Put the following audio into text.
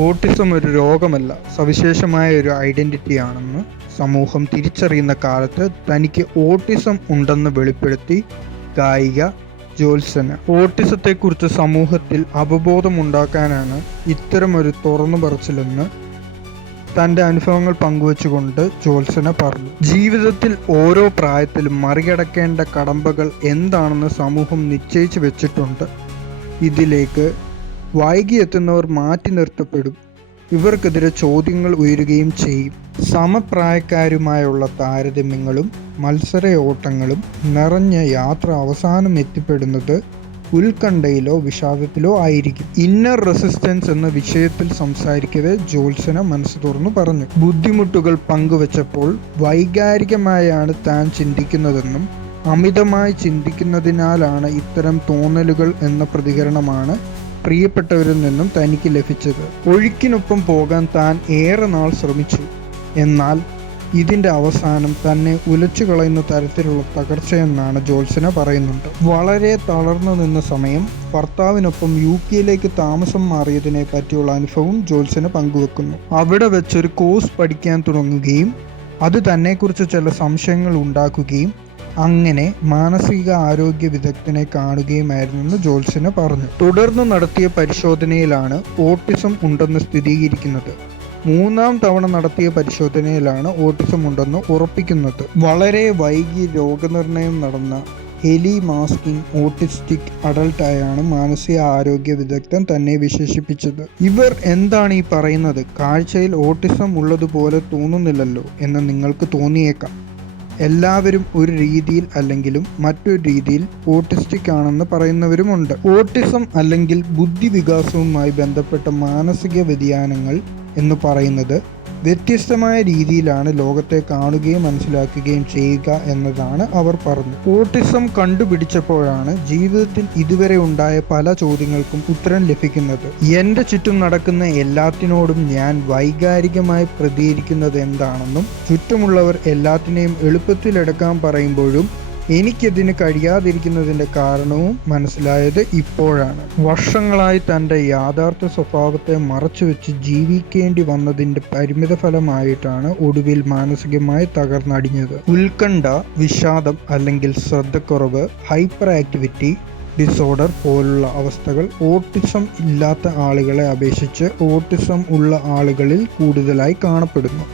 Autism ഒരു രോഗമല്ല, സവിശേഷമായ ഒരു ഐഡന്റിറ്റിയാണെന്ന് സമൂഹം തിരിച്ചറിയുന്ന കാലത്ത് തനിക്ക് ഓട്ടിസം ഉണ്ടെന്ന് വെളിപ്പെടുത്തി ഗായിക ജ്യോത്സന. ഓട്ടിസത്തെക്കുറിച്ച് സമൂഹത്തിൽ അവബോധമുണ്ടാക്കാനാണ് ഇത്തരമൊരു തുറന്നു പറച്ചിലെന്ന് തൻ്റെ അനുഭവങ്ങൾ പങ്കുവച്ചുകൊണ്ട് ജ്യോത്സന പറഞ്ഞു. ജീവിതത്തിൽ ഓരോ പ്രായത്തിലും മറികടക്കേണ്ട കടമ്പകൾ എന്താണെന്ന് സമൂഹം നിശ്ചയിച്ചു വെച്ചിട്ടുണ്ട്. ഇതിലേക്ക് വൈകിയെത്തുന്നവർ മാറ്റി നിർത്തപ്പെടും. ഇവർക്കെതിരെ ചോദ്യങ്ങൾ ഉയരുകയും ചെയ്യും. സമപ്രായക്കാരുമായുള്ള താരതമ്യങ്ങളും മത്സര ഓട്ടങ്ങളും നിറഞ്ഞ യാത്ര അവസാനം എത്തിപ്പെടുന്നത് ഉത്കണ്ഠയിലോ വിഷാദത്തിലോ ആയിരിക്കും. ഇന്നർ റെസിസ്റ്റൻസ് എന്ന വിഷയത്തിൽ സംസാരിക്കവേ ജ്യോത്സന മനസ്സ് തുറന്നു പറഞ്ഞു. ബുദ്ധിമുട്ടുകൾ പങ്കുവച്ചപ്പോൾ വൈകാരികമായാണ് താൻ ചിന്തിക്കുന്നതെന്നും അമിതമായി ചിന്തിക്കുന്നതിനാലാണ് ഇത്തരം തോന്നലുകൾ എന്ന പ്രതികരണമാണ് പ്രിയപ്പെട്ടവരിൽ നിന്നും തനിക്ക് ലഭിച്ചത്. ഒഴുക്കിനൊപ്പം പോകാൻ താൻ ഏറെ നാൾ ശ്രമിച്ചു. എന്നാൽ ഇതിൻ്റെ അവസാനം തന്നെ ഉലച്ചു കളയുന്ന തരത്തിലുള്ള തകർച്ചയെന്നാണ് ജ്യോത്സന പറയുന്നുണ്ട്. വളരെ തളർന്നു നിന്ന സമയം ഭർത്താവിനൊപ്പം UK താമസം മാറിയതിനെ പറ്റിയുള്ള അനുഭവം ജ്യോത്സന പങ്കുവെക്കുന്നു. അവിടെ വെച്ചൊരു കോഴ്സ് പഠിക്കാൻ തുടങ്ങുകയും അത് തന്നെക്കുറിച്ച് ചില സംശയങ്ങൾ ഉണ്ടാക്കുകയും അങ്ങനെ മാനസിക ആരോഗ്യ വിദഗ്ധനെ കാണുകയുമായിരുന്നെന്ന് ജ്യോത്സന പറഞ്ഞു. തുടർന്ന് നടത്തിയ പരിശോധനയിലാണ് ഓട്ടിസം ഉണ്ടെന്ന് സ്ഥിരീകരിക്കുന്നത്. 3ാം തവണ നടത്തിയ പരിശോധനയിലാണ് ഓട്ടിസം ഉണ്ടെന്ന് ഉറപ്പിക്കുന്നത്. വളരെ വൈകി രോഗനിർണയം നടന്ന ഹെലി മാസ്കിംഗ് ഓട്ടിസ്റ്റിക് അഡൾട്ടായാണ് മാനസിക ആരോഗ്യ വിദഗ്ധൻ തന്നെ വിശേഷിപ്പിച്ചത്. ഇവർ എന്താണ് ഈ പറയുന്നത്? കാഴ്ചയിൽ ഓട്ടിസം ഉള്ളതുപോലെ തോന്നുന്നില്ലല്ലോ എന്ന് നിങ്ങൾക്ക് തോന്നിയേക്കാം. എല്ലാവരും ഒരു രീതിയിൽ അല്ലെങ്കിലും മറ്റൊരു രീതിയിൽ ഓട്ടിസ്റ്റിക് ആണെന്ന് പറയുന്നവരുമുണ്ട്. ഓട്ടിസം അല്ലെങ്കിൽ ബുദ്ധിവികാസവുമായി ബന്ധപ്പെട്ട മാനസിക വ്യതിയാനങ്ങൾ എന്ന് പറയുന്നത് വ്യത്യസ്തമായ രീതിയിലാണ് ലോകത്തെ കാണുകയും മനസ്സിലാക്കുകയും ചെയ്യുക എന്നതാണ് അവർ പറഞ്ഞു. ഓട്ടിസം കണ്ടുപിടിച്ചപ്പോഴാണ് ജീവിതത്തിൽ ഇതുവരെ ഉണ്ടായ പല ചോദ്യങ്ങൾക്കും ഉത്തരം ലഭിക്കുന്നത്. എൻ്റെ ചുറ്റും നടക്കുന്ന എല്ലാത്തിനോടും ഞാൻ വൈകാരികമായി പ്രതികരിക്കുന്നത് എന്താണെന്നും ചുറ്റുമുള്ളവർ എല്ലാത്തിനെയും എളുപ്പത്തിലെടുക്കാൻ പറയുമ്പോഴും എനിക്കതിന് കഴിയാതിരിക്കുന്നതിൻ്റെ കാരണവും മനസ്സിലായത് ഇപ്പോഴാണ്. വർഷങ്ങളായി തൻ്റെ യാഥാർത്ഥ്യ സ്വഭാവത്തെ മറച്ചുവെച്ച് ജീവിക്കേണ്ടി വന്നതിൻ്റെ പരിമിത ഫലമായിട്ടാണ് ഒടുവിൽ മാനസികമായി തകർന്നടിഞ്ഞത്. ഉത്കണ്ഠ, വിഷാദം അല്ലെങ്കിൽ ശ്രദ്ധക്കുറവ്, ഹൈപ്പർ ആക്ടിവിറ്റി ഡിസോർഡർ പോലുള്ള അവസ്ഥകൾ ഓട്ടിസം ഇല്ലാത്ത ആളുകളെ അപേക്ഷിച്ച് ഓട്ടിസം ഉള്ള ആളുകളിൽ കൂടുതലായി കാണപ്പെടുന്നു.